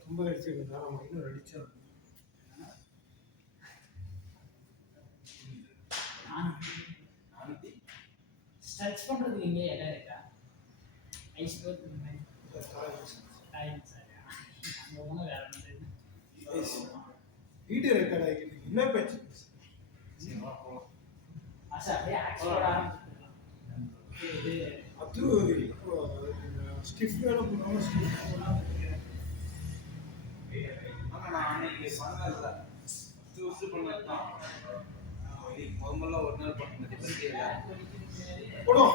ரொம்ப அடிச்சிருக்கா நம்ம இன்னும் அடிச்சா ஸ்ட்ரெச் பண்றதுக்கு இங்கே இடம் இருக்கா? ஐஸ் போட்டு டைம் சரியா அங்க போனா வேற வீடியோ ரெக்கார்ட் ஆகிட்டு என்ன பேச்சு சரிவா போலாம். ஆசா அப்படியே ஆக்சுவலா ஆரம்பிச்சிடலாம். இது அது இப்போ ஸ்டிஃப் வேணும் போனாலும் ஸ்டிஃப் போனா ஆனா நான் அன்னைக்கு பண்ணல சூஸ் பண்ணதான் முதல்ல ஒரு நாள் பண்ண டிஃபரெண்ட் இல்ல போடும்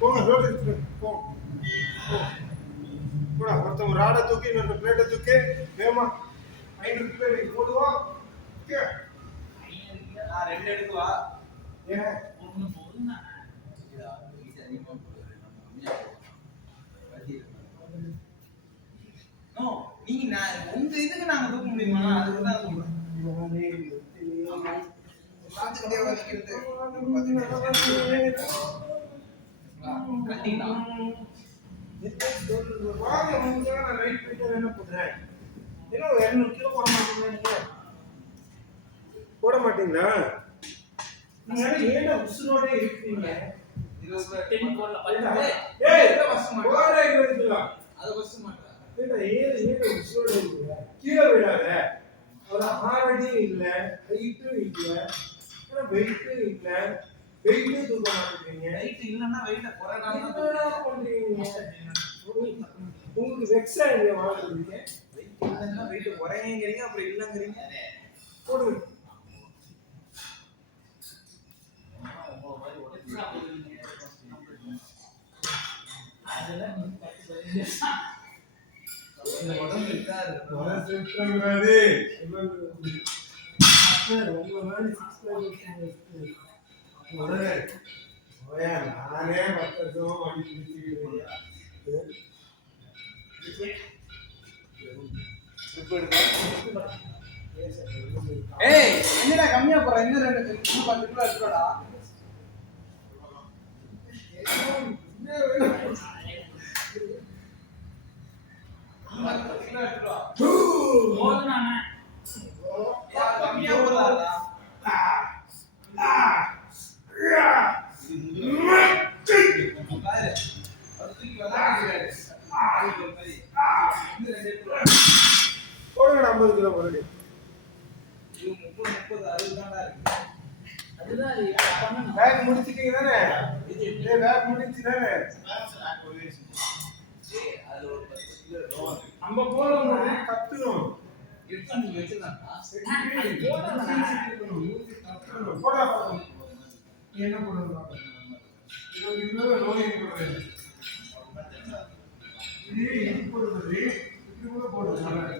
போங்க ரோட் எடுத்து போ போடா ஒருத்தன் ராடை தூக்கி இன்னொரு பிளேட்டை தூக்கி வேமா 500 பிளேட் போடுவோம் ஓகே நான் 2 எடுக்குவா ஏன் ஒண்ணு போதும்னா நோ நீங்க நான் உங்க இதுக்கு நாங்க தூக்க முடியுமா அதுக்கு தான் சொல்றேன் பாத்துக்கிட்டே வலிக்கிறது கண்டிப்பா வாங்க வந்து நான் ரைட் போயிட்டு என்ன பண்றேன் ஏன்னா 200 கிலோ போட மாட்டீங்களா போட மாட்டீங்களா நீங்க ஏன்டா உசுரோட இருக்கீங்க 10 போடல ஏய் போடா 20 கிலோ அது பஸ் மாட்டா ஏடா ஏன் உசுரோட இருக்கீங்க கீழே விடாத ஒரு ஆரடி இல்ல ஹைட்டும் இல்ல வெயிட் இல்ல வெயிட் தூக்க மாட்டீங்க ரைட் இல்லன்னா வெயிட்ட குறைக்காம பண்றீங்க உங்களுக்கு வெக்ஸா இல்லையா வாங்குறீங்க வெயிட் இல்லன்னா வெயிட் குறையங்கறீங்க அப்புறம் இல்லங்கறீங்க போடுங்க அதெல்லாம் நீங்க கட்டி பதிங்க இந்த உடம்பு இருக்காது வரதுங்கறாதே சார் உங்க மாதிரி 6 உடனே ஓயா நானே பத்ததும் வண்டி பிடிச்சிக்கிறேன் ஏய் என்னடா கம்மியா போற இன்னும் 2 10 கிலோ எடுத்துடா போதும்னா கம்மியா போறாடா பாரு அதுக்கு வந்தாரு போடுங்க 50 கிலோ போடுங்க இது 30 60 தான்டா இருக்கு அதுதான் அது பண்ணணும். பேக் முடிச்சிட்டீங்க தானே ஏய் பேக் முடிச்சி தானே ஏய் அது ஒரு 10 கிலோ இருக்கும் நம்ம போடும்போது கத்துறோம் எடுத்து நீ வெச்சிடலாம்டா போடா என்ன போடுறோம் 20 கிலோ லோடிங் போடுறது இது போடுறது இப்படி கூட போடுறது அவனால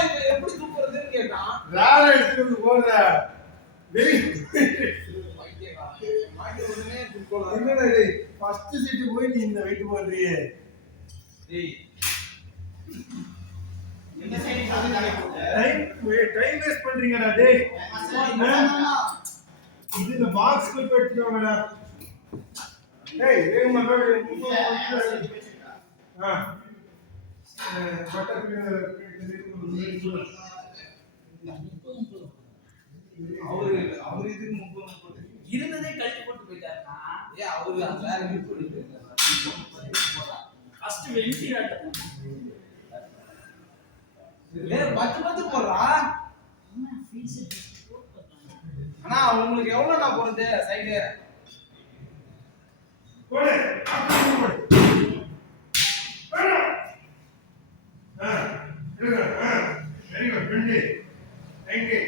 இப்ப எப்படி தூக்குறதுன்னு கேட்டான் மாட்டி உடனே தூக்கலாம் போய் நீ இந்த வெயிட் போடுறியே டேய் இந்த சைடு போட்டு டைம் வேஸ்ட் பண்றீங்கடா டேய் இது இந்த பாக்ஸ் போய் எடுத்துட்டு வாங்கடா டேய் வேகமா போய் பட்டர் அவரு இதுக்கு 30 இருந்ததே கழட்டி போட்டு போயிட்டாருன்னா ஏய் அவரு வேற கிஃப்ட் பண்ணிட்டு ஃபர்ஸ்ட் வென்டிலேட்டர் ஏய் பத்து போறா என்ன ஃபீஸ் போட்டு அண்ணா உங்களுக்கு எவ்வளவு நான் போறது சைடு போடு வெரி குட் 20 தேங்க்யூ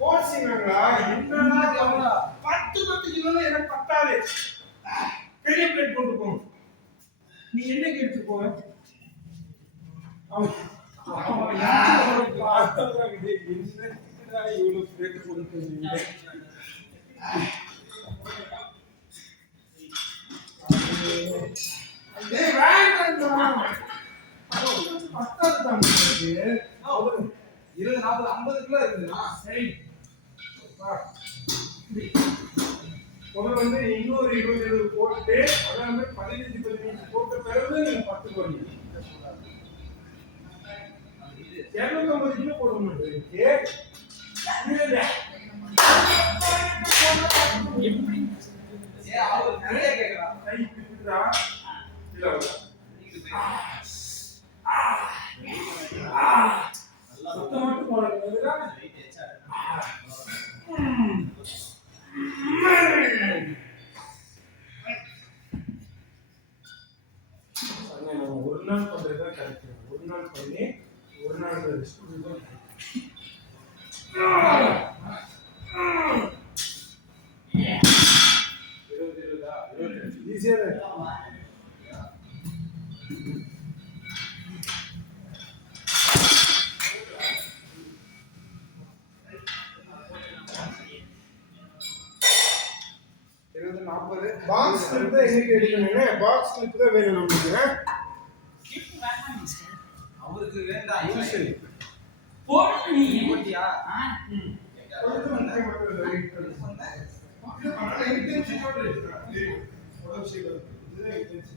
போசிங்களா என்னடா கவலை 10 கிலோ எனக்கு பத்தாது பெரிய பிளேட் போட்டு போ நீ என்னைக்கு எடுத்து போவ அவன் யாரோட பாத்துறாங்க என்னடா இவ்வளவு பிளேட் போட்டு டேய் வேண்டாம்டா. பத்தாதுடா உங்களுக்கு. 20 40 50 கிலோ இருக்குதுண்ணா. சரி. வா. முதல்ல இன்னொரு 20 போட்டு அதாவது 15 போட்ட பிறகு நீங்க 10 போடுங்க. 250 கிலோ போட முடியும். எப்படி அவர் நிறைய கேக்குறான். கை பிடிக்குதா? இல்ல சத்தம் மட்டும் போடுறதுக்கு ஒரு நாள் பண்றதுதான் கரெக்ட். ஒரு நாள் பண்ணி ஒரு நாள் ரெஸ்ட் கொடுத்தா ஈஸியா பாக்ஸ் கிளிப் தான் எங்க எடுக்கணும்னா பாக்ஸ் கிளிப் தான் வேணும் நமக்கு. கிளிப் வேண்டாம் மிஸ்டர். அவருக்கு வேண்டாம். சரி போடு நீ. போட்டியா? கொஞ்சம் மட்டும் வெயிட் பண்ணு. இது பண்ணா இன்டென்சிட்டி ஓட இருக்கு. உடம்பு சீக்கிரம் இது இன்டென்சிட்டி.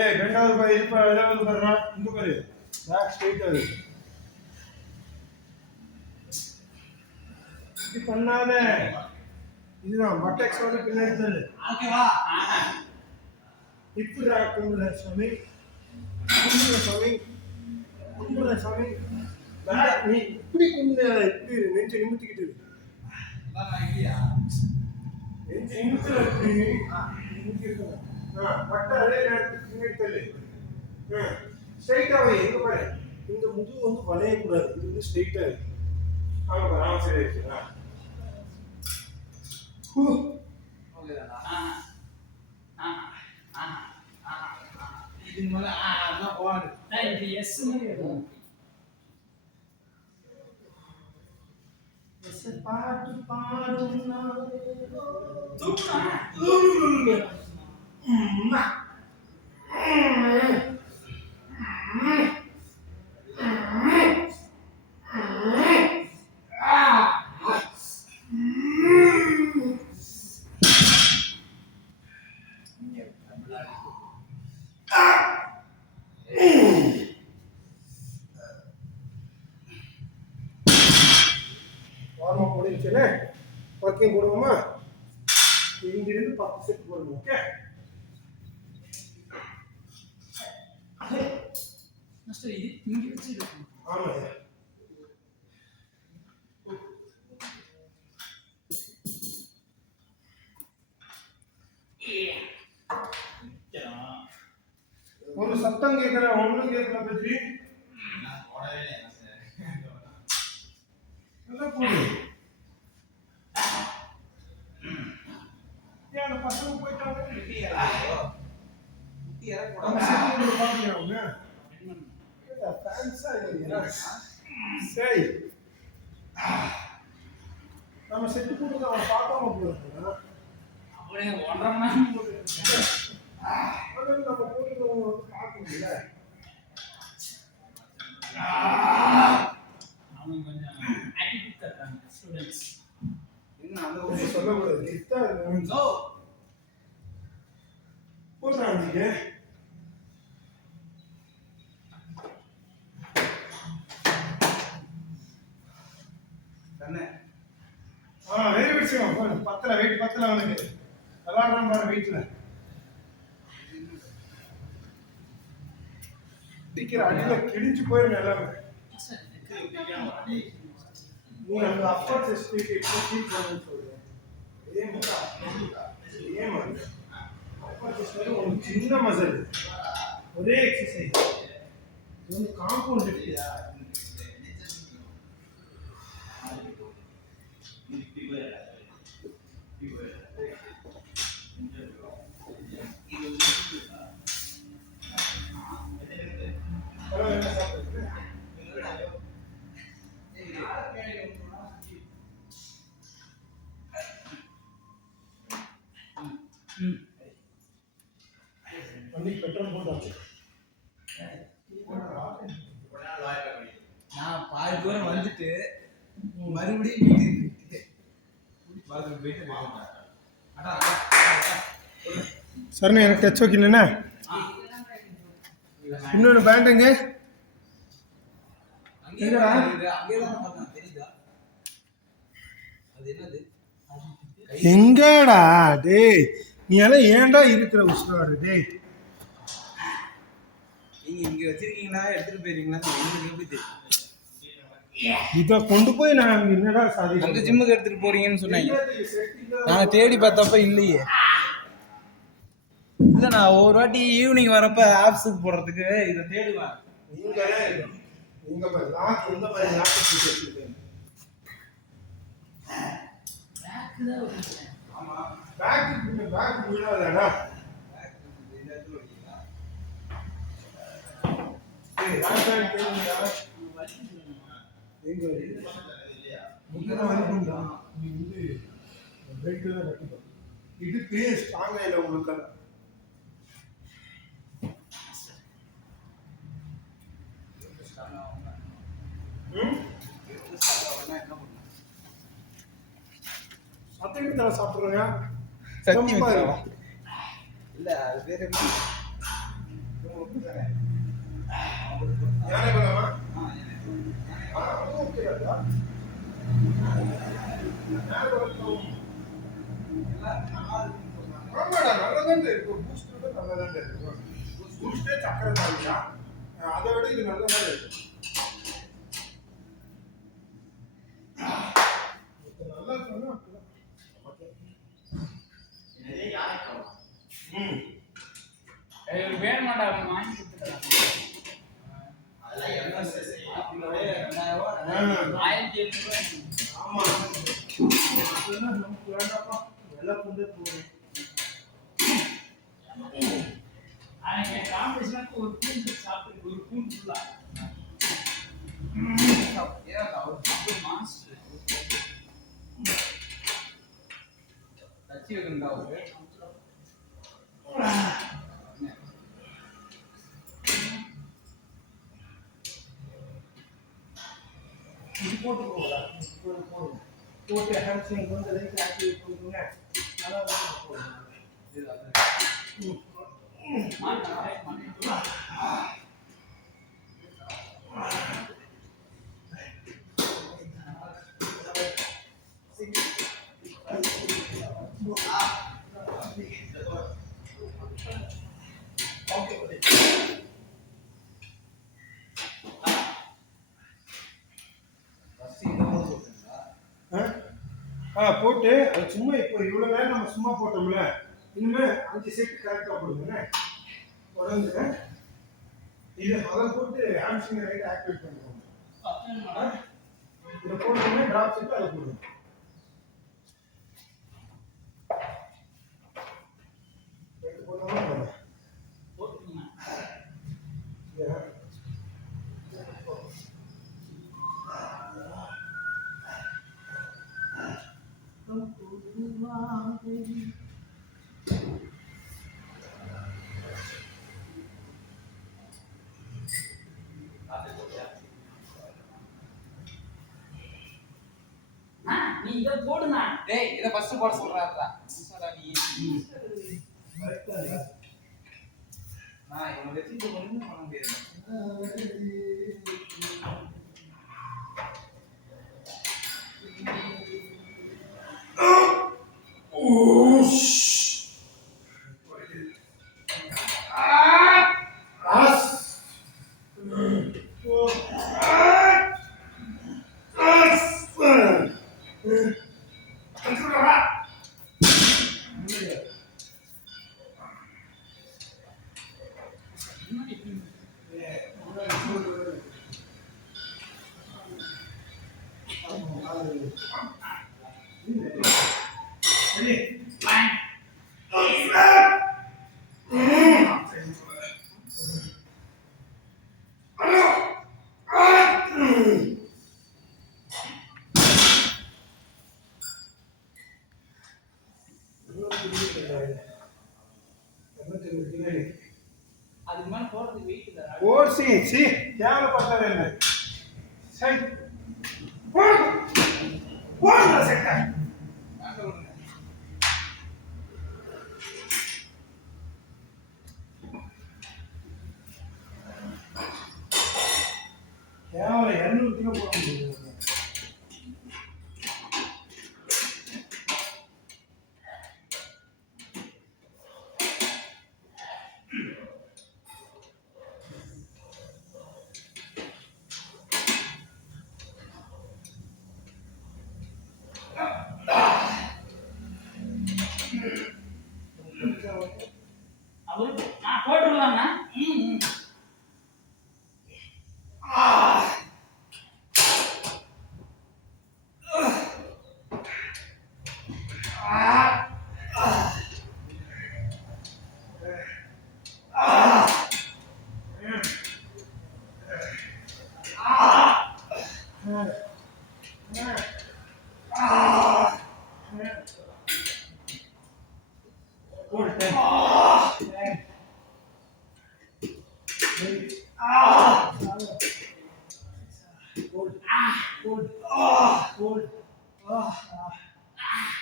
ஏய் ரெண்டாவது பாரு இப்ப ஏதாவது பாருடா இங்க பாரு பேக் ஸ்ட்ரைட் ஆகுது. இது பண்ணாத. இதுதான் பட்டெக்ஸ் வந்து பின்னாடி தள்ளு. ஓகேவா? இப்படிடா கும்புற சாமி. கும்புற சாமி. கும்புற சாமி. நீ இப்படி கும்புற இப்படி நெஞ்சு நிமித்திக்கிட்டு இரு. அதான் நான் இல்லையா? நெஞ்சு நிமித்துற இப்படி நிமித்திக்கிட்டு. பட்டை அதே நேரத்துக்கு பின்னாடி தள்ளு. ஸ்ட்ரைட்டா வை. எங்க பாரு இந்த முதுகு வந்து வளையக்கூடாது. இது வந்து ஸ்ட்ரைட்டா இருக்கு. ஆமா பாரு சரி இருக்குதா? ஓகேதானா? இதுக்கு மேல அதான் போவாது. இது எஸ் மாதிரி வரும். எஸ் பாட்டு பாடும் நாளே தூக்குனா வார்ம் அப் முடிஞ்சுச்சுன்னு ஒர்க்கிங் போடுவோமா? இங்கிருந்து 10 செட் போடணும். ஓகே மிஸ்டர் இது இங்க வச்சு இருக்கு. ஆமா ஒரு சத்தம் கேட்கற ஒண்ணு கேட்கல பற்றி நான் போடவே இல்லை சார். நல்லா போடு. ஏன் அந்த பசங்க போயிட்டாங்க? குட்டி இறக்கோ? குட்டி இறக்க நம்ம போடாம செட் போட்டு பாக்கலையா அவங்க? ஃபேன்ஸா இல்லையா? சரி நம்ம செட் போட்டு அவன் பார்க்காம போயிருக்கோம். அப்படியே 1.5 மணி நேரம் போட்டு ஆனால் நம்ம போட்டு பார்க்க முடியல. அவங்க கொஞ்சம் ஆட்டிடியூட் தர்றாங்க ஸ்டூடண்ட்ஸ். இன்னும் அந்த அப்படி ஒரு சொல்லக்கூடாது. கெத்தா இருக்கு. நோ போடுறாங்க நீங்க. தானே வெரி குட் சிவம். போடு. பத்தல வெயிட் பத்தல அவனுக்கு. விளாடுறான் பாரு வெயிட்ல. டிக்கிற அடியில கிழிஞ்சு போயிடும் எல்லாமே. நீ அந்த அப்பர் செஸ்ட் இப்போ ஃபீல் பண்ணு சொல்றேன். ஏமா அப்பர் செஸ்ட் ஒரு சின்ன மசில். ஒரே எக்ஸசைஸ். இது வந்து காம்பவுண்ட் இருக்கு. ம். வண்டிக்கு பெட்ரோல் போட்டாச்சு. நான் பாதி தூரம் வந்துட்டு மறுபடியும் வீட்டுக்கு பாத்ரூம் போயிட்டு சரிண்ணே, எனக்கு டச் வைக்கணுண்ணே. இன்னொன்று பேண்ட்டுங்க எங்கடா? அங்கேதான் பார்த்தேன், தெரியுதா? அது என்னது? எங்கடா டேய், நீ எல்லாம் ஏன்டா இருக்கிற உசுராடு டேய்? நீங்க இங்க வச்சிருக்கீங்களா, எடுத்துட்டு போயிருக்கீங்களா? எங்களுக்கு எப்படி தெரியும்? இதை கொண்டு போய் நான் என்னடா அந்த சாதிக்கிறேன்? ஜிம்முக்கு எடுத்துட்டு போறீங்கன்னு சொன்னாங்க. நான் தேடி பார்த்தப்ப இல்லையே. இல்ல, நான் ஒரு வாட்டி ஈவினிங் வரப்ப ஆப்ஸுக்கு போடுறதுக்கு இதை தேடுவேன். உங்க பாரு, நான் உங்க பாரு, லாக்கு போட்டு வச்சிருக்கேன். பேக்கு தான் வச்சிருக்கேன். ஆமா, பேக் விடாதடா. இந்த இடத்துல வைக்கிறீங்களா? ஏய், ராஜாய் கேளுடா. வச்சு சொல்லணுமா? எங்க முன்ன வரணும்டா. நீ வந்து பெல்ட் தான் கட்டிக்கோ. இடுப்பு ஸ்ட்ராங்கா இல்லை உங்களுக்கு. சத்தியமே தர சாப்பிடுறேங்க. சத்தியம் ரொம்ப வச்சிருவா. இல்ல, அது பேர் என்ன? யானை பழமா? ஓகேடா. ஆமாடா, நல்லதான் இருக்கு. பூஸ்ட் விட நல்லதான் இருக்கு. பூஸ்டே சக்கரை தானியா, அதை விட இது நல்லதா இருக்கு. நல்லா சொன்னா வேணுமாடா அவன் வாங்கி கொடுத்துட்டான். அதெல்லாம் என்ன சைஸ்? அப்படியே 1700 ஆமா, அதெல்லாம் நமக்கு வேண்டாப்பா. எல்லாம் கொண்டே போறோம். அவன் காம்படிஷனுக்கு ஒரு பூண்டு சாப்பிட்டு ஒரு பூண்டு ஃபுல்லா அவர் மாஸ்டர் தச்சி வைக்கணும்டா அவரு. இது போட்டு போகலாம். போட்டு ஹேம்ஸ்ட்ரிங் வந்து லைட் ஆக்டிவேட் பண்ணுங்க. நல்லா போடுங்க. போட்டு அது சும்மா இப்போ இவ்வளோ நேரம் நம்ம சும்மா போட்டோம்ல, இனிமே 5 செட் கரெக்டாக போடுங்க. உடம்புங்க இதை அதை போட்டு ஹாம்ஸ்ட்ரிங் ரைட் ஆக்டிவேட் பண்ணுவோம். இதை போட்டோம்னா ட்ராப் செட் அதை போடுவோம். நீ இதை போடுனா டேய், இதை ஃபர்ஸ்ட் போட சொல்றாருடா. என்னடா நீ? நான் இவனை வச்சுட்டு ஒண்ணும் பண்ண முடியாது. அதுக்கு மேல போடுறதுக்கு வெயிட் இல்லை. ஓசி சி தேவைப்பட்டது என்ன சரி போடுங்க செட்டா கேவலம் 200 கிலோ போட முடியாது. அவரு போட்டுருவாங்க.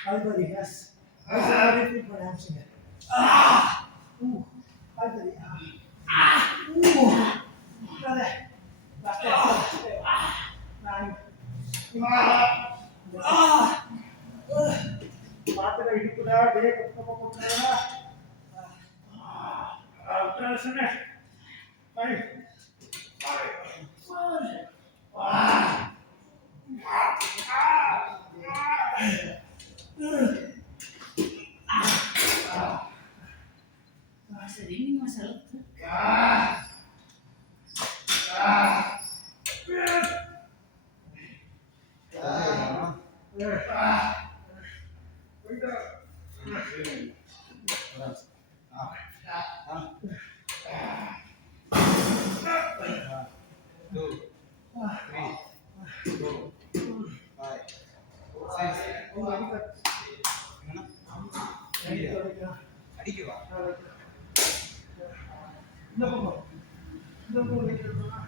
Everybody, yes. That's how I feel pronouncing it. Ooh, everybody. Ooh, brother. Back there. Nine. ಮಾತ್ರ ಹಿಡಿಕುದ ಡೇ ಕಪ್ಪಕೊಂಡ್ರ ಅಲ್ಟ್ರಾಸನೆ ಬೈ சரி நீங்க செலவு அடிக்கவா இந்த பக்கம் இந்த பக்கம்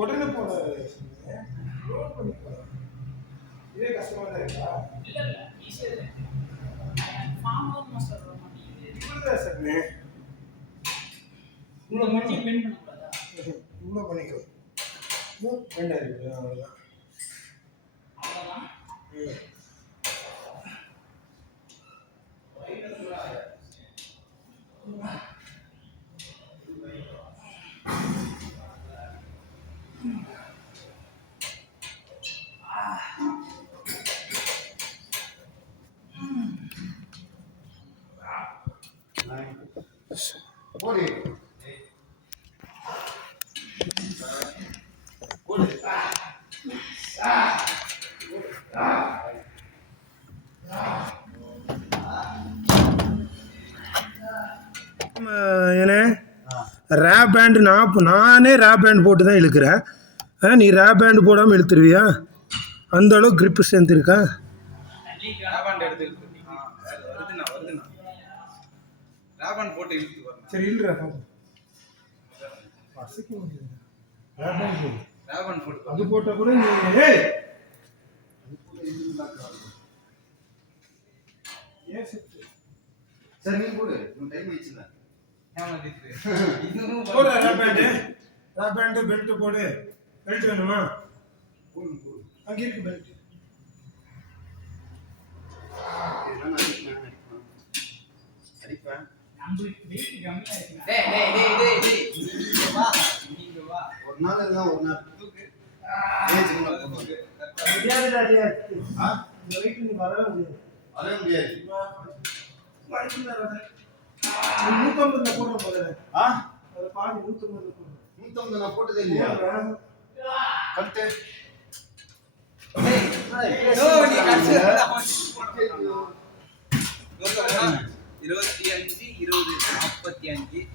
உடனே போட லோட் பண்ணி போட இதே கஷ்டமா தான் இருக்கா இல்ல இல்ல ஈஸியா இருக்கு. ஃபார்ம் அவுட் மாஸ்டர் வர மாட்டேங்குது. இப்படிதான் சார் இவ்வளவு மட்டும் பென் பண்ண கூடாதா? இவ்வளோ பண்ணிக்கோ வேண்டாம் அவ்வளோதான் அவ்வளவுதான். ஓடி ஏன்னா ரேப் பேண்ட் நானே ரேப் பேண்ட் போட்டு தான் இழுக்கிறேன். நீ ரேப் பேண்ட் போடாமல் இழுத்துருவியா? அந்த அளவுக்கு grip ஸ்ட்ரென்த் இருக்கா? சரி இழுறா அது போட்ட கூட நீ ஏன் செத்து சரி நீ போடு உன் டைம் ஆயிடுச்சுல போடு ரப்பேண்ட் பெல்ட் போடு பெல்ட் வேணுமா போடு போடு அங்க இருக்கு பெல்ட் இதெல்லாம் நான் அடிப்பேன் நம்மளுக்கு வெயிட் கம்மியா இருக்குடா. நீங்க வா ஒரு நாள் இல்லைன்னா ஒரு நாள் தூக்கு ஏன் சின்ன போடுவாங்க முடியாதுடா ஆ இந்த வெயிட் நீ வரவே முடியாது வரவே முடியாது வயிற்றுல வர 150 போடுற போல ஆ அத பாதி 150 போடுற 150 நான் போட்டதே இல்லையா கட்டு நீ கடைசியா 25 20 45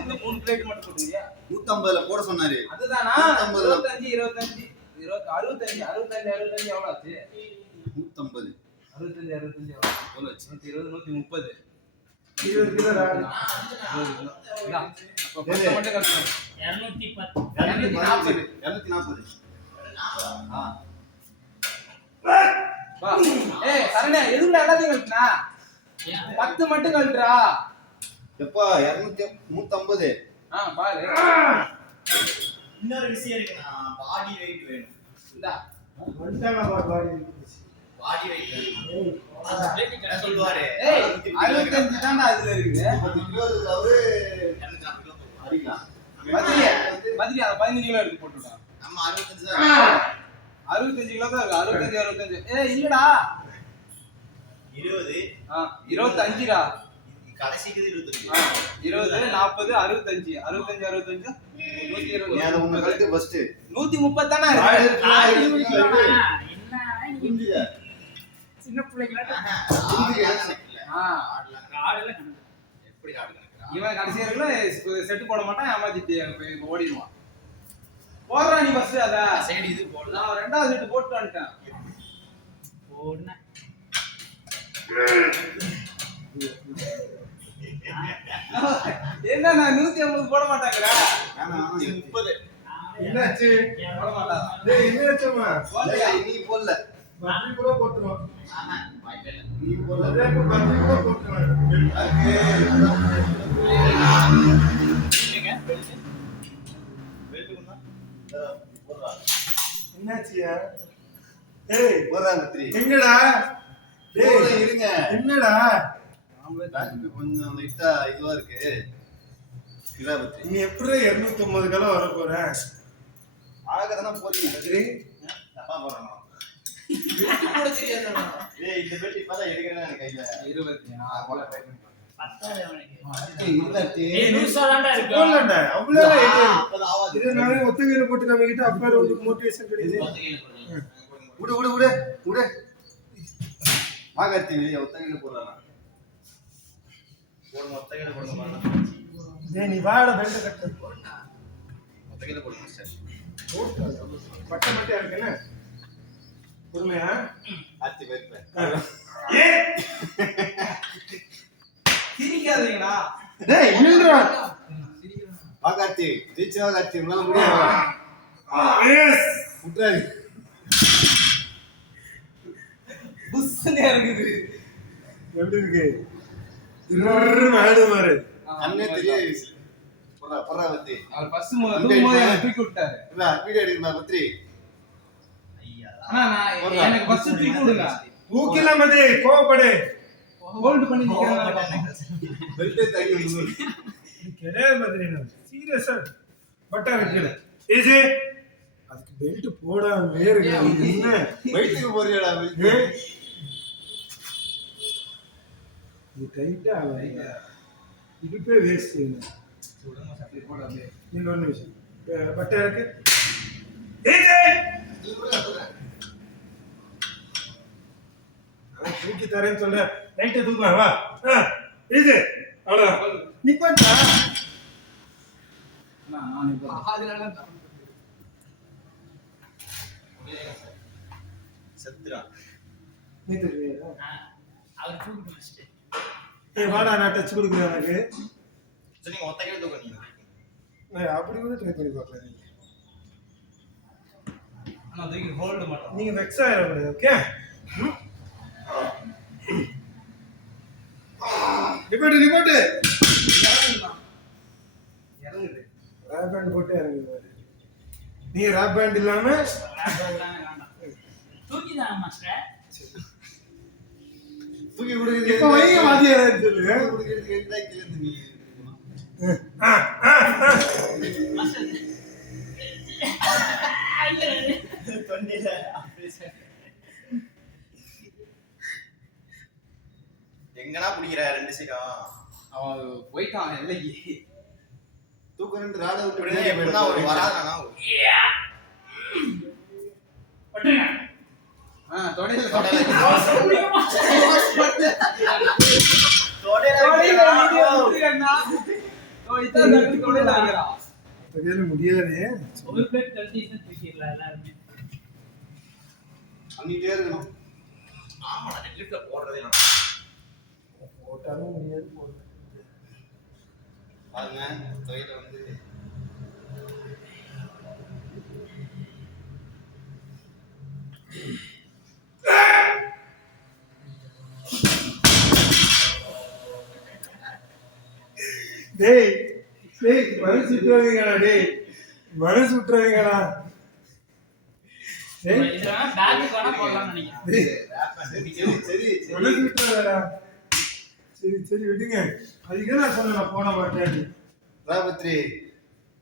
இந்த 3 பிளேட் மட்டும் போட்டுறியா 150ல போட சொன்னாரு அதுதானா 150 25 65 எவ்வளவு ஆச்சு 150 65 எவ்வளவு எவ்வளவு ஆச்சு 120 130 20 கிலோ ரா 20 கிலோ அப்ப பத்து மட்டும் கட்டணும் 210. 240 ஆ வா ஏய் சரணே எதுக்குடா எல்லாத்தையும் கட்டனா ஏன்? 10 மட்டும் கட்டுறா எப்பா 150 பாரு இன்னொரு விஷயம் இருக்குண்ணா பாடி வெயிட் வேணும் இந்தா வந்துட்டாங்க பாடி பாடி வெயிட் வேணும் ஏய் அந்த plate என்ன கரெக்டா சொல்லுவாரு ஏய் 65 தான்டா அதுல இருக்குது 10 கிலோ அவரு 240 கிலோ போடுவோம். அடிக்கலாம் மதிரி அந்த 15 கிலோ எடுத்து போட்டுடா நம்ம 65 தான் 65 கிலோ தான் இருக்கு 65 ஏய் இல்லடா 20 25டா கடைசிக்கு 25 20 40 65 65 நீ அதை உன்னை கழட்டு ஃபர்ஸ்ட் 130 தானே ஆடு இருக்கு இருக்குடா, இருக்குமா? இருக்கு. என்ன நீ புரிஞ்சுதா? சின்ன பிள்ளைங்களாட்ட ஆடுல கணக்கு. எப்படி ஆடு கணக்குறா இவன் கடைசி வரைக்கும் செட் போட மாட்டான் ஏமாத்திட்டு ஓடிடுவான் போடுறா நீ ஃபர்ஸ்ட் அத சைடு இது போடலாம் நான் ரெண்டாவது செட் போட்டு வந்துட்டேன் போடுன. என்ன நான் 150 போட மாட்டாங்கடா வேணாம், இது 30 என்னாச்சு போட மாட்டாங்க டேய் என்னாச்சுமா ஏய், நீ போடல பாதி கூட போட்டுறோம் ஆஹா வாய்ப்பே இல்ல நீ போடல அதே பாதி கூட போட்டுறோம் இல்லைங்க பெல்ட் பெல்ட் கொண்டா போடுறா என்னாச்சியா ஏய் போடுறா மித்ரி எங்கடா போடு, டேய் இருங்க என்னடா பேட்ரி கொஞ்சம் லைட்டா இதுவா இருக்கு இதா பத்தி நீ எப்படி 250 கிலோ வர போற ஆகதானே போறீங்க சரி தப்பா போறோம் கூட தெரியாதுண்ணா ஏய் இந்த பெட்டி இப்பதான் எடுக்கிறேன்னு எனக்கு கையில 24 போல ட்ரை பண்ணி பத்தாது அவனுக்கு. ஏய் இல்ல ஏய் லூசா தான்டா இருக்கு. போடலடா அவ்வளவு அப்பதான் ஆவாது இது நானே ஒத்தகையில போட்டு நம்ம கிட்ட அப்பா ஒரு மோட்டிவேஷன் கிடைக்குது விடு விடு விடு விடு மாகாத்தி வெளிய ஒத்தகையில போடுறானா போடுங்க ஒத்தகையில போடுங்க பாருங்க டேய் நீ வாட பெல்ட் கட்டு ஒத்தகையில போடுங்க சார் பட்டை மட்டும் இருக்கு என்ன பொறுமையா ஆத்தி வைப்பேன் ஏ சிரிக்காதீங்கடா டேய் இல்லடா மாகாத்தி ஜெயிச்சா காத்தி உன்னால முடியும் எஸ் விட்டுறாரு புஸ்னே இருக்குது எப்படி இருக்கு திருன்னு ஆடு மாறு கண்ணே தெரியாது போறா போறா பத்தி அவர் ஃபர்ஸ்ட் தூக்கும்போது என்ன தூக்கி விட்டாரு இல்ல வீடியோ எடுக்கணும் பத்தி ஐயா ஆனா நான் எனக்கு ஃபர்ஸ்ட் தூக்கி விடுங்க ஊக்கில மதி கோவப்படு ஹோல்ட் பண்ணி நிக்கிறேன் பெல்ட்டே தள்ளி வந்து கிடையாது மதி சீரியஸா பட்டா வைக்கல ஏஜே அதுக்கு பெல்ட் போடாம இருக்கு என்ன வயிற்றுக்கு போறியாடா ஏ? இது டைட்டா இடுப்பே வேஸ்ட் சுடுங்க சட்டை போட அப்படியே இன்னொரு நிமிஷம் பட்டா இருக்கு ஏஜே அவன் தூக்கி தரேன்னு சொல்ல லைட்டை தூக்கலாம் வா ஏஜே அவ்வளோதான் நீ பண்ணா நான் இப்போ செத்துறா நீ தெரியுதா அவர் தூக்கிட்டு வச்சுட்டு. ஏய் வாடா நான் டச் கொடுக்குறேன் எனக்கு சரி நீங்க ஒத்தகையில தூக்குறீங்க ஏய், அப்படி கூட ட்ரை பண்ணி பார்க்கலாம் நீங்க நான் தூக்கி ஹோல்ட் மாட்டோம் நீங்க வெக்ஸ் ஆயிடக்கூடாது ஓகே நிப்பாட்டு நிப்பாட்டு. இறங்குது. ரேப் பேண்ட் போட்டு இறங்குது. நீ ரேப் பேண்ட் இல்லாம தூக்கிதான் மாஸ்டர். தூக்கி கொடுக்குறது இப்ப வைங்க வாத்தியார் சொல்லு. கொடுக்குறதுக்கு எதுக்கு கேளுங்க நீ. மாஸ்டர் தொண்டையில அப்படியே எங்கடா பிடிக்கிற 2 சைடும்? அவன் போயிட்டான் எல்லைக்கு. தூக்குறேன்னு ராட விட்டு இப்படிதான் எப்படிதான் ஒரு வராதானா? பட்டுங்க. தொடையில முடியாது. ஒரு பிளேட் கண்டிஷன் தூக்கிடலாம் எல்லாருமே. அங்கிட்டே இருக்கணும். ஆமா நான் லிஃப்ட்ல போடுறதே நான். போட்டாலும் முடியாது போடுறது. பாருங்க தொகையில வந்து டேய் டேய் மனசு விட்டுறாதீங்கடா. டேய் மனசு விட்டுறாதீங்கடா. டேய் இதெல்லாம் பேக் வேணா போடலாம்னு நினைக்கிறேன். டேய் சரி சரி மனசு விட்டுறாதடா. சரி சரி விடுங்க. அதுக்கே நான் சொன்னேன் நான் போட மாட்டேன். ராபத்ரி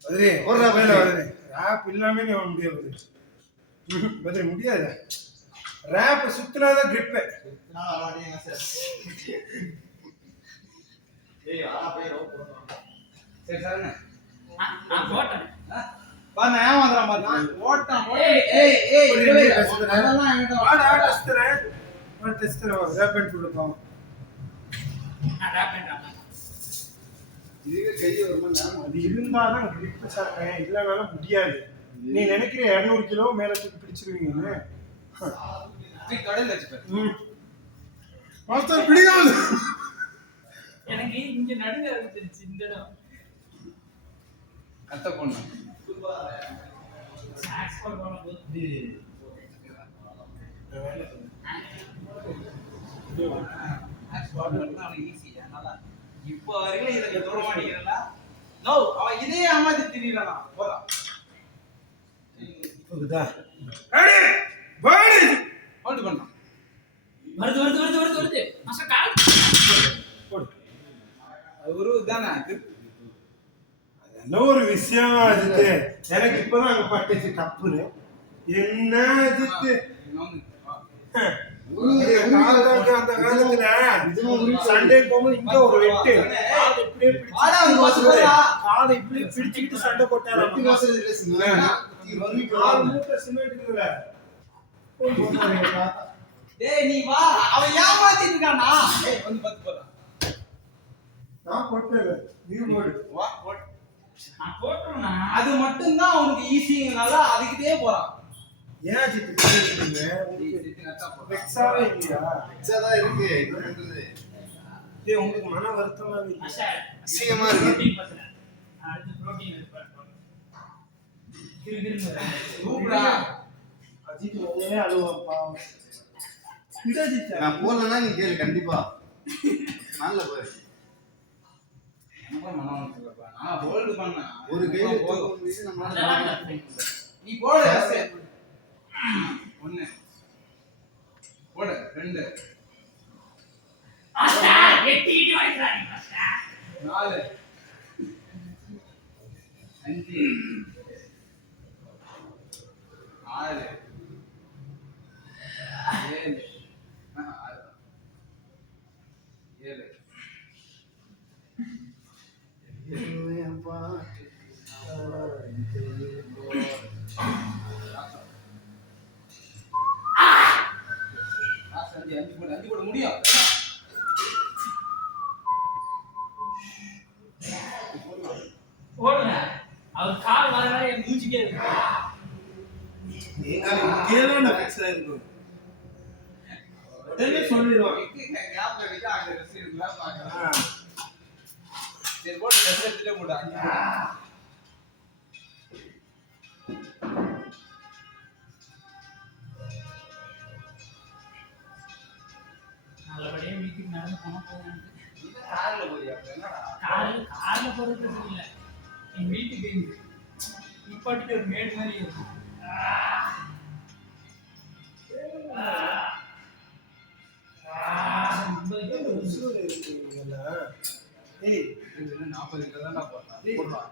பத்ரி போடுறா வேலை பத்ரி. வருது. ரேப் இல்லாம நீ முடியாது. பத்ரி முடியாது. ரேப் சுத்தினாதான் கிரிப். நான் வரமாட்டேங்க சார். ஏய் ஆ போய் ரோப் போடுறோம். சரி சார். நான் போட்டேன். பாருங்க ஏமாந்துறான் பாருங்க. ஓட்டான் ஏய் ஏய் அதெல்லாம் என்கிட்ட வாடா டெஸ்டரே. வாடா டெஸ்டரே வா. ரேப் பண்ணி கொடுப்போம். நான் ரேப் பண்றேன். இதுக்கு கையை ஒரு மணி நேரம் அது இருந்தாதான் கிரிப் சாப்பிட்டேன். இல்லைனாலும் முடியாது. நீ நினைக்கிற 200 கிலோ மேல தூக்கி பிடிச்சிருவீங்கன்னு. கடையில் வச்சுப்பேன். மாஸ்டர் பிடிக்காது. எனக்கு இங்க நடுங்க ஆரம்பிச்சிருச்சு இந்த இடம். கத்த பொண்ணு ஸ்நாக்ஸ் போடணும் போது. இப்போ வரைக்கும் இதை நீ தூர மாட்டேங்கிறா. நோ அவன் இதே ஏமாத்தி திரியறானா போறான். போகுதா? ரெடி வாடி. ஹோல்ட் பண்ணா. வருது. மாஸ்டர் கால். போடு. அது ஒரு தானே என்ன ஒரு விஷயம் அஜித்து. எனக்கு இப்பதான் அங்க பட்டுச்சு தப்புன்னு. என்ன அஜித்து அந்த காலத்துல சண்டே போகும்போது இங்க ஒரு வெட்டு காதை இப்படியே காதை இப்படியே பிடிச்சுக்கிட்டு சண்டை போட்டாரு. வெட்டி வாசல் இல்ல சின்ன. ஆறு மூட்டை சிமெண்ட் இருக்குல்ல டேய் நீ வா அவன் ஏமாத்திட்டு இருக்கானா. ஏய் வந்து பத்து போறா. நான் போட்டேன். நீ போடு. வா போட். நான் போட்டுறேனா? அது மட்டும் தான் அவனுக்கு ஈஸிங்கனால அதுக்கிட்டே போறான். ஏன் அஜித்து கேக்குறீங்க? வெக்ஸாவே இல்லையா? இச்சாதான் இருக்கு. என்ன பண்றது? டேய் உங்களுக்கு மன வருத்தமா இல்ல? மாஸ்டர் அசிங்கமா இருக்கு. புரோட்டீன் பத்தல. அடுத்து புரோட்டீன் இருப்பாரு. சூப்பரா. அஜித் ஒரே அழுவாப்பா. இது அஜித். நான் போடலன்னா நீ கேளு கண்டிப்பா. நல்ல போய். நம்ம மனம் சொல்லப்பா. நான் ஹோல்ட் பண்ணா. ஒரு கையில போதும். போடுறது நம்மளால நீ போடு. 1 போடு 2 மாஸ்டர் எட்டிட்டு வைக்கிறாங்க மாஸ்டர். 4 5 6 7 5 போட முடியும். போடுங்க. அவர் கால் வர வர என் மூஞ்சிக்கே இருக்கு. கேளோட வெக்ஸா இருக்கு. உடனே சொல்லிடுவான். கேப் கடிச்சு அங்க ரெஸ்ட் எடுக்கலாம் பார்க்கலாம். சரி போடு ரெஸ்ட் எடுத்துட்டே போடு. நல்லபடியா நடந்து போனா போதும் எனக்கு. கார்ல போறியா என்னடா கார்ல போறது இல்லை, என் வீட்டுக்கு இப்பாட்டிட்டு ஒரு மேடு மாதிரி இருக்கும். ஏய், இது 40 கிலோ தான்டா போடுறான்.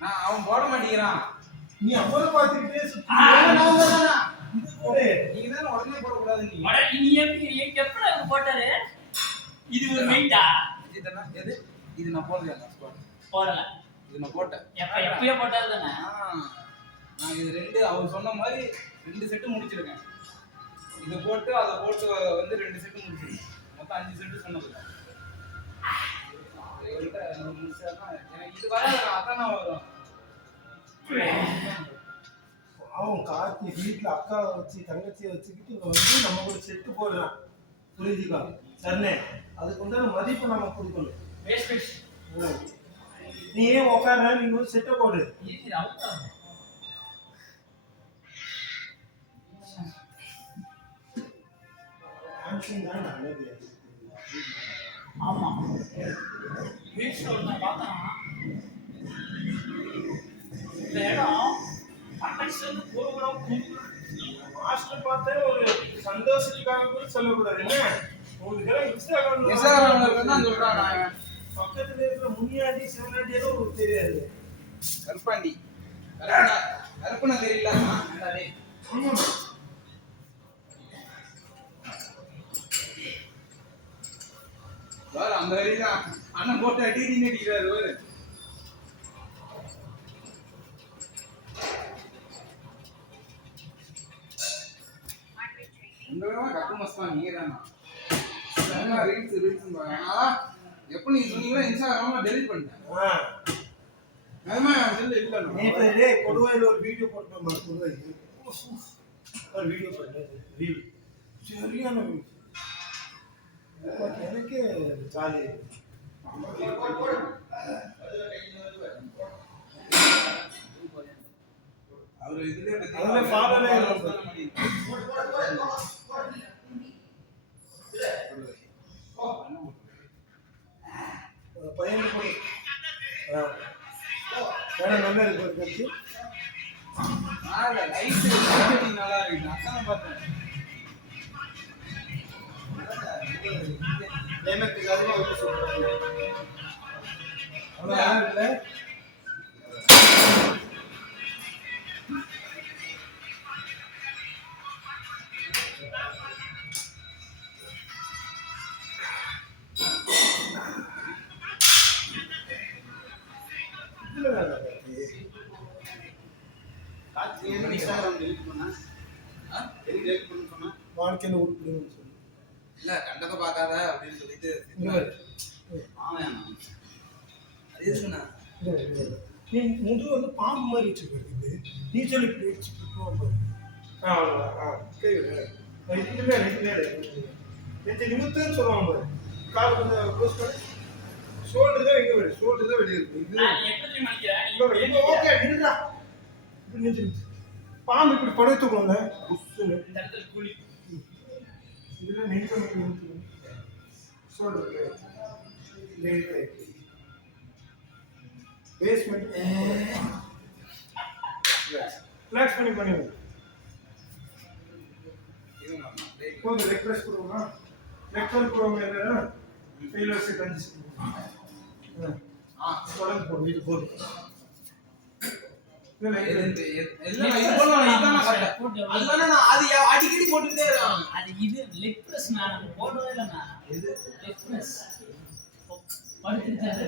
நான் அவன் போட மாட்டேங்கிறான். நீ அவரை பார்த்துக்கிட்டே சுத்தி இது போடு. நீங்க தானே உடனே போடக்கூடாது நீ. நீ எப்படி அவர் போட்டாரு? இது ஒரு வெயிட்டா? இதுனா எது? இது நான் போடலையா போடல. இது நான் போட்டேன். எப்பயோ போட்டாரு தானே. நான் இது 2 அவர் சொன்ன மாதிரி 2 செட்டு முடிச்சிருக்கேன். இதை போட்டு அதை போட்டு வந்து 2 செட்டு முடிச்சிருக்கேன். மொத்தம் 5 செட்டு சொன்னது. எனக்கு இது வராது, அதானே வரும். அவன் கார்த்தி வீட்டுல அக்காவை வச்சு தங்கச்சியை வச்சுக்கிட்டு இங்க வந்து நம்ம ஒரு செட்டு போடுறான். புரிஞ்சுக்கோ சரணே, அதுக்கு உண்டான மதிப்பு நம்ம கொடுக்கணும். நீ ஏன் உட்கார, நீங்க ஒரு செட்டை போடு. ஆமா, வீட்டுல ஒருத்தன் பார்த்தான். இந்த இடம் மாஸ்டர் பார்த்தே ஒரு சந்தோஷத்துக்காக கூட சொல்லக்கூடாது. என்ன உங்களுக்கு இன்ஸ்டாகிராம்ல சொல்றான். நான் பக்கத்துல இருக்கிற முனியாண்டி சிவனாண்டி எல்லாம் உங்களுக்கு தெரியாது. கருப்பாண்டி கருப்பனை தெரியல. அந்த வரையில அண்ணன் போட்டு அடி அடிக்கிறாரு. கட்டு மஸ்தான் நீங்க தானா ரீல்ஸ் எப்ப நீங்க சொன்னீங்களா இன்ஸ்டாகிராம்ல டெலிட் பண்ணிட்டேன். கொடுவாயில ஒரு வீடியோ போட்டோம். கொடுவாயில் ஒரு வீடியோ போட்டேன். சரியான எனக்கு ஜாலி. அவர் இதுல பையன் போய் நல்லா இருக்கு ஒரு கட்சி. நல்லா இருக்கு. அதான் பார்த்தேன். எனக்கு சரியா வந்து சொல்றாங்க. அவ்வளோ யாரும் இல்லை. வாழ்க்கையில உருப்பிடுன்னு சொல்லி இல்ல கண்டதை பார்க்காத அப்படின்னு சொல்லிட்டு நீ முது வந்து பாம்பு மாதிரி வச்சுக்கிறது. நீச்சல் இப்படி வச்சுக்கிட்டு நிமித்தம் சொல்லுவாங்க பாரு. கால் கொஞ்சம் க்ளோஸ் பண்ணி ஷோல்டர் தான் எங்க வரும், ஷோல்டர் தான் வெளியே இருக்கு. இது ஓகே நின்றா இப்படி நின்று பாம்பு இப்படி படுத்துக்கோங்க. இதுல நெஞ்சு ஷோல்டர் பேஸ்மெண்ட் ரிலாக்ஸ் பண்ணி பண்ணுங்க. போதும். லெக் ப்ரெஸ் கொடுங்க. லெக் ப்ரெஸ் கொடுங்க. என்னன்னா ஃபெயில் வச்சு கஞ்சி தொடர்ந்து போடும். இது போதும். அடிக்கடி போட்டுட்டே இருக்கான். அது இது லெக் பிரஸ் நான் போடவே இல்லைண்ணா. இது லெக் பிரஸ் படுத்துட்டாரு.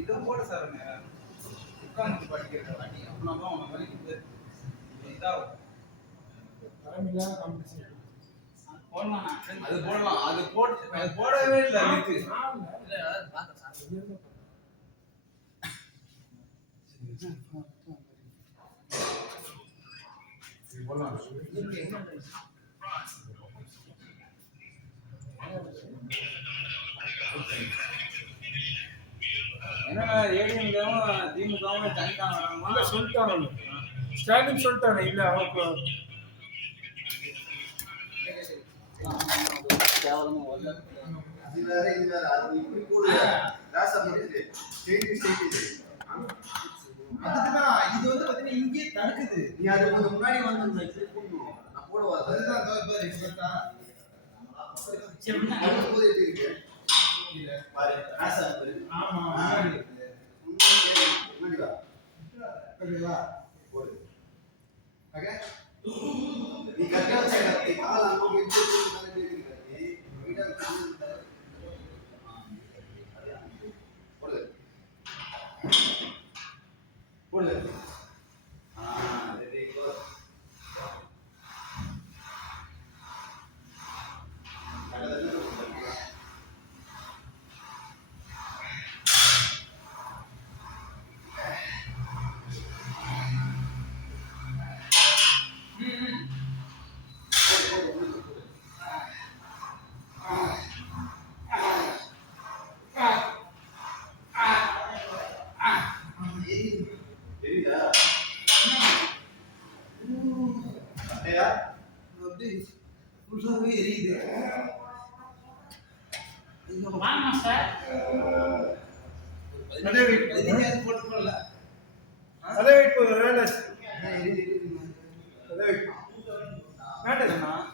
இதை போட சார் உட்காந்து படிக்கிறேன். அப்படின்னா உனக்கு வலிக்குது. இதாகும். அது போடலாம். அது போடவே இல்லை. என்னன்னா ஏடிஎம்கவும் திமுகவும் தனிக்காக இல்ல சொல்லிட்டாங்க ஸ்டாலின் சொல்லிட்டாங்க இல்ல அவங்க இது வேற இது வேற அது இப்படி போடுங்க ராசா பண்ணிட்டு ஸ்டேட் அதுக்குதான் இது வந்து பாத்தீங்கன்னா இங்கே தடுக்குது. நீ அது கொஞ்சம் முன்னாடி வந்து இப்படி போடணும் நான் போடுவா அதுதான் பாரு இப்பதா சரி விடுங்க. போது எப்படி இருக்கு இல்ல பாரு ராசா பாரு ஆமா முன்னாடி இருக்கு. முன்னாடி வா ஓகேவா? போடு ஓகே நீ கரெக்டா வச்ச கால் அங்க போய் போட்டு கட்டி வீட்டா போடு போடு வெரி குட் தெரியுதா அட்டையா அப்படியே ஃபுல்லாவே எரியுது. வாங்க மாஸ்டர். அதே வெயிட் பதினஞ்சாயிரம் போட்டுக்கோல. அதே வெயிட் போதும் வேண்டாம் எரியுது. அதே வெயிட் வேண்டாம்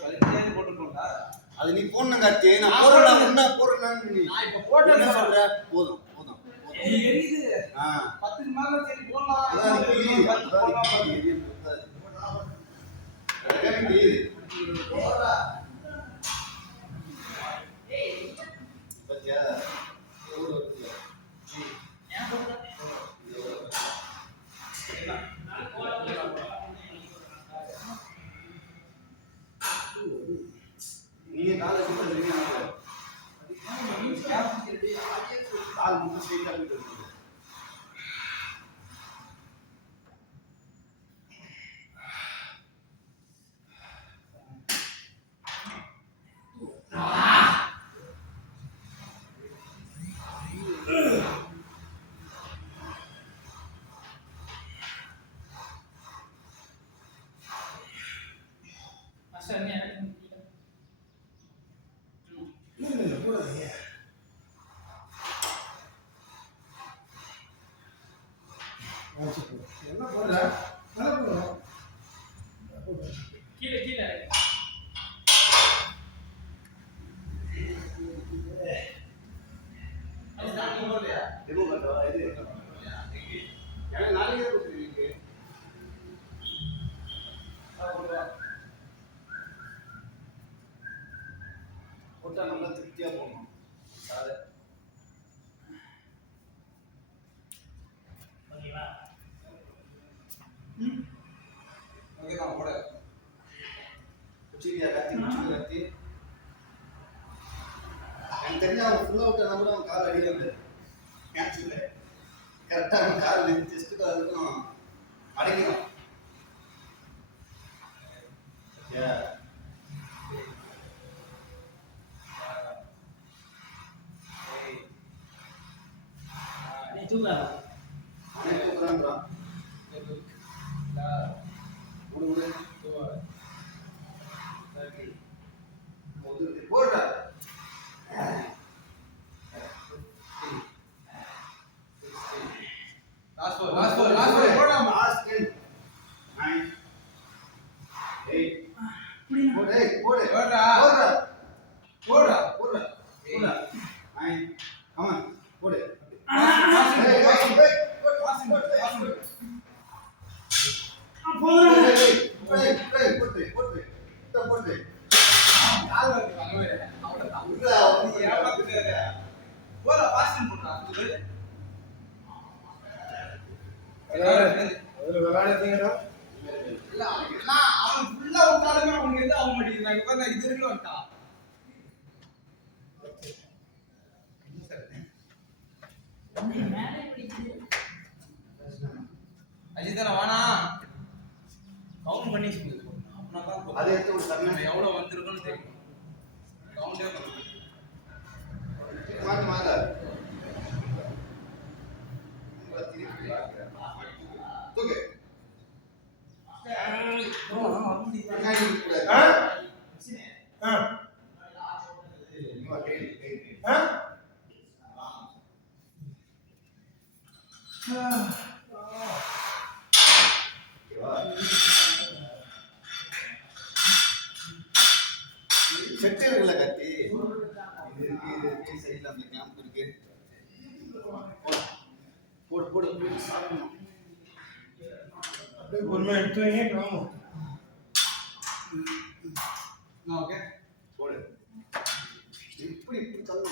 பதினஞ்சாயிரம் போட்டுருக்கோம்டா. அது நீ போடணும் கார்த்தி நான் போறேன் என்ன போறேன்னு நீ நான் இப்ப போட்டேன்னு என்ன சொல்றேன். சொல்ற போதும் போதும் எரியுது. ஆ 10 மேல சரி போடலாம். அதான் இன்னும் தெரியுது 10 போடலாம். அதான் தெரியுது அதான் தெரியுது பத்தியா எவ்வளவு வருது ஏன் போடுற? நீங்க காலை எடுத்து கால் முட்டு ஸ்ட்ரைட்டா போயிட்டு இருக்கு மாஸ்டர் என்ன எனக்கு முடியல. என்ன போடுற என்ன போடுற கீழே கீழே டெமோ காட்டவா இது எனக்கு நாளைக்கு தான் கொடுத்துருக்கீங்க போட்டா நல்லா திருப்தியா போகணும் சாலை ஓகேவா? ஓகேதான் போட. குச்சிரியா கத்தி குச்சிரியா கத்தி எனக்கு தெரிஞ்ச அவன் ஃபுல் அவுட் ஆனா கூட அவன் கால் அடிக்கிறது கேன்சல் கரெக்டாக அவன் கால் ஜஸ்ட்டுக்கு அதுக்கும் அடைக்கணும் நீ தூக்காத. அவனே தூக்குறான்றான் விடு விடு போடுறா லாஸ்ட் போர் போடாம. லாஸ்ட் 10 9 8 போடு போடு போடுறா. போடுறா போடுறா. போடுறா போடுறா 9 கமான் போடு பாசிங் ஏய் பாசிங் ஏய் பாசிங் பாசிங். போடு கால் வந்து வாங்கவே. அவ்வளவுதான். விட்றா நீ ஏமாத்திட்டாரு. போடா பாசிங் போடுறா. சொல்லு. அதுல விளையாடுறீங்களா இல்ல அவன் ஃபுல்லா விட்டாலுமே அவனுக்கு எது ஆக மாட்டேங்குது. நான் இப்ப நான் இது வரைக்கும் வந்துட்டான். மேலே பிடிக்குது. அஜித்தா வானா கவுண்ட் பண்ணி சொல்லு. அப்படின்னா அதை எடுத்து ஒரு தான் எவ்வளவு வந்திருக்குன்னு தெரியும். கவுண்டே பண்ணு. மாத்து மாத்த ஓகேவா? செட்டு இருக்குல்ல கத்தி, இது இருக்கு சைடில் அந்த கேம்ப் இருக்கு. போடு போடு போடு சாப்பிடணும். அப்படியே பொறுமையாக எடுத்து வைங்க கிளம்பும். ஓகே போடு. இப்படி இப்படி தள்ளு.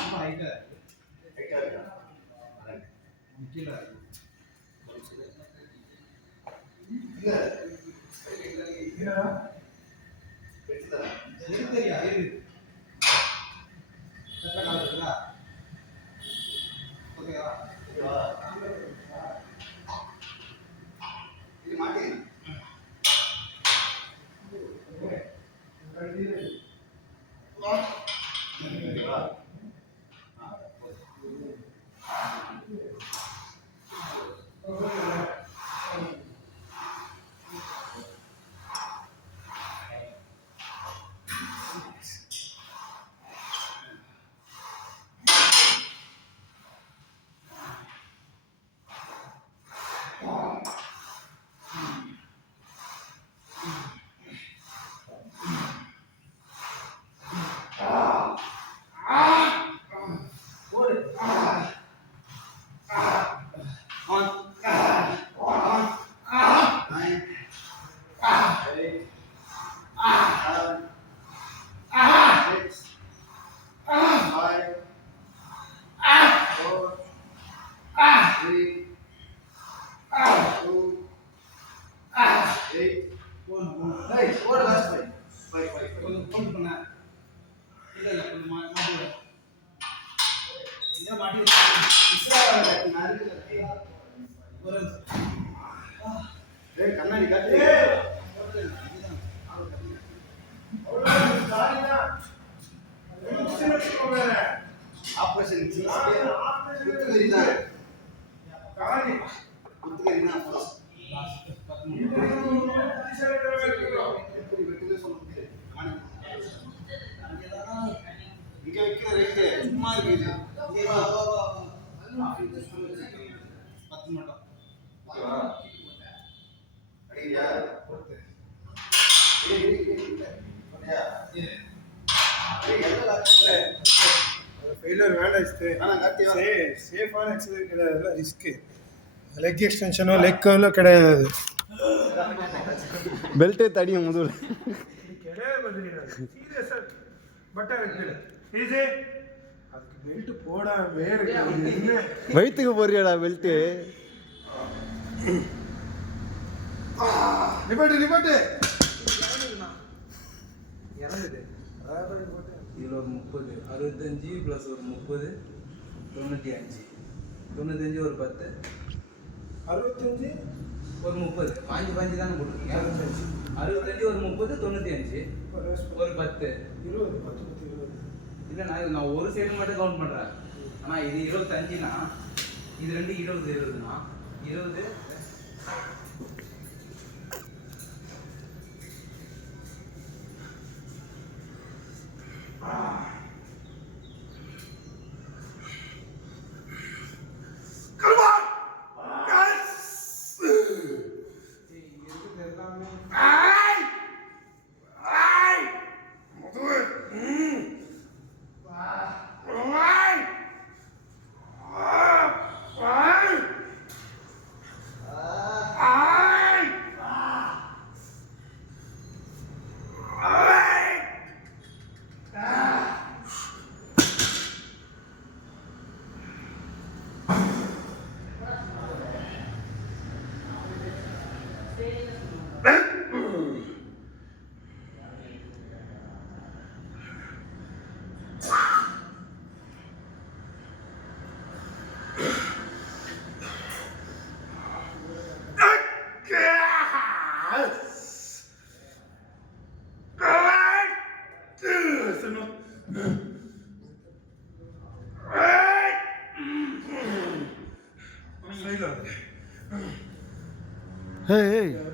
ரொம்ப ஹைட்டா ரைட்டா இருக்கா? கீழே இல்ல என்னடா எடுத்துதரேன். தெரியா இருக்கு செட்டில் கால் இருக்குதா? ஓகேவா? ஓகேவா? இது மாட்டேங்க. ஓகேவா? கொஞ்சம் ஃபோன் பண்ண இல்லை இல்லை கொஞ்சம் மாட்டி இதை மாட்டி ஒரு கண்ணாடி காட்டு. ஆபரேஷன் குத்துக்கறி தான். குத்துக்கறி தான் ஃபர்ஸ்ட். 10 நிமிஷம் எப்படி வெட்டுதே சொல்ல முடியாது. இங்க வைக்கிற ரேட்டு சும்மா இருக்குது. இங்க வா வா வா. 10 மட்டும் ஓகேவா? அடியா போட்டு. ஏய் போடியா. ஏய் எல்லாம் இல்ல. ஃபெயிலியர் வேண்டாம் இஸ்தே. ஆனா காட்டியா. சேஃபான எக்ஸசைஸ் கிடையாது, ரிஸ்க்கு. லெக் எக்ஸ்டென்ஷனோ லெக் கர்லோ கிடையாது. பெல்ட்டே தடியும் முதல்ல. கிடையாது பதிலாக சீரியஸாக பட்டா இருக்குது. ஈஸி அதுக்கு பெல்ட் போடாமே இருக்கு. வயிற்றுக்கு போறியாடா பெல்ட்டு? நிப்பாட்டு நிப்பாட்டு. இதில் ஒரு 30 65 ப்ளஸ் ஒரு 30 95 95 ஒரு 10 65 ஒரு 30 பாஞ்சு பாஞ்சு தானே போட்டிருக்கீங்க. 65 ஒரு 30 95 ஒரு 10 20 10 20. இல்லை நான் ஒரு சைடு மட்டும் கவுண்ட் பண்ணுறேன். ஆனால் இது 25னா இது ரெண்டு 20 20னா 20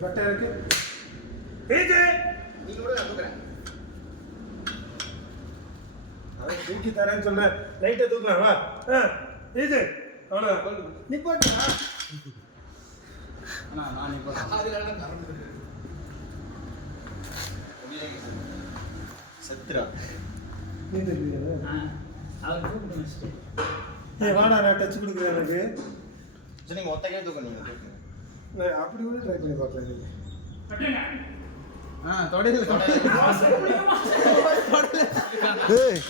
பட்டா இருக்கு. ஈஸி நீங்க கூட நான் தூக்குறேன். தூக்கி தரேன்னு சொல்றேன். லைட்டை தூக்கலாம் வா. இது அவனா நீ போட்டா அண்ணா நான் இப்போ செத்துரா. நீ தெரியுது. அவர் கூப்பிட்டு வச்சுட்டு ஏய் வாடா நான் டச் கொடுக்குறேன் எனக்கு. சரி நீங்க ஒத்தைக்கே தூக்க நீங்க தூக்குங்க. நான் அப்படி கூட ட்ரை பண்ணி பார்க்கலாம் நீங்க. கட்டுங்க. தொடையில் ஏய்